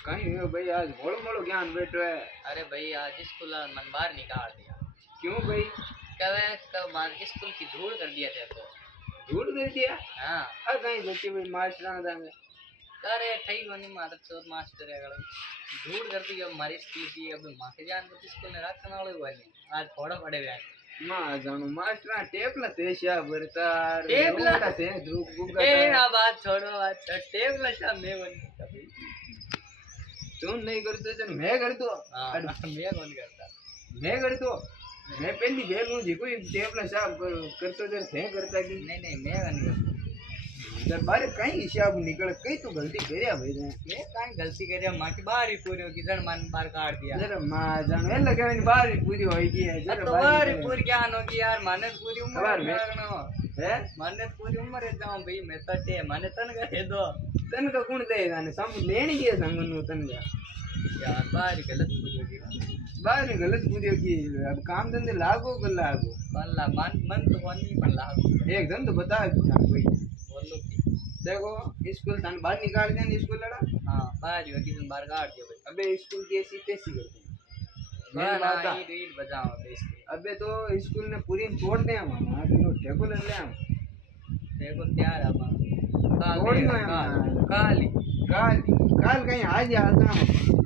कहीं नहीं भाई, आज मोड़ो मोड़ो ज्ञान बैठो है। अरे भाई आज स्कूल मन बाहर निकाल दिया। क्यों भाई? कहे कब मान स्कूल की धूल कर दिया थे तो। धूल कर दिया? हाँ अरे कहीं बच्चे भाई मास्टर ना देंगे। अरे ठीक होनी मारत चोर मास्टर है धूल कर दी हमारी स्कूल की। अब माँ के जान तो स्कूल में रखने वाले हुआ नहीं, आज थोड़ा पड़े हुए हैं। माँ जानू मास्टर ना टेपला तेशिया बरतार टेपला थे धूप गुगा ए ना बात छोड़ो, अच्छा टेबल शा मैं बन कभी तुम नहीं करते जन मैं कर दो। हाँ मैं कौन करता। मैं कर दो, मैं पहली बेल हूँ जी कोई टेबला साहब करते जर थे करता कि नहीं मैं कौन करता। जब बारे कहीं हिसाब निकल कहीं तो गलती करिया भाई ने। मैं काई गलती कर दिया, मां की बाहर ही पूरी होगी जन मन बाहर काट दिया। जरा माँ जानो ए लगे इन बार पूरी होएगी है जरा तो बाहर पूरी क्या होगी यार, माने पूरी उम्र बाहर में है, माने पूरी उम्र है जाऊं भाई मैं तटे माने तन करे दो तन का कौन देगा ने सम लेनी है संग नु तन का यार बाहर गलत पूरी होगी। बाहर में गलत पूरी होगी। अब काम धंधे लागो कर लागो पल्ला मन तो वन नहीं पल्ला एक धन तो बता जान भाई। बोलो देखो स्कूल तन बाहर निकाल दें स्कूल लड़ा। हाँ बाहर ही होगी बाहर काट दियो भाई। अबे स्कूल की ऐसी तैसी करते हैं ना मेन बात ना ईट बजाओ इसके। अबे तो स्कूल ने पूरी तोड़ दे हम वहां तो टेबल ले हम देखो तैयार है तोड़ काल दो हम काल काल काल कहीं आज आता हम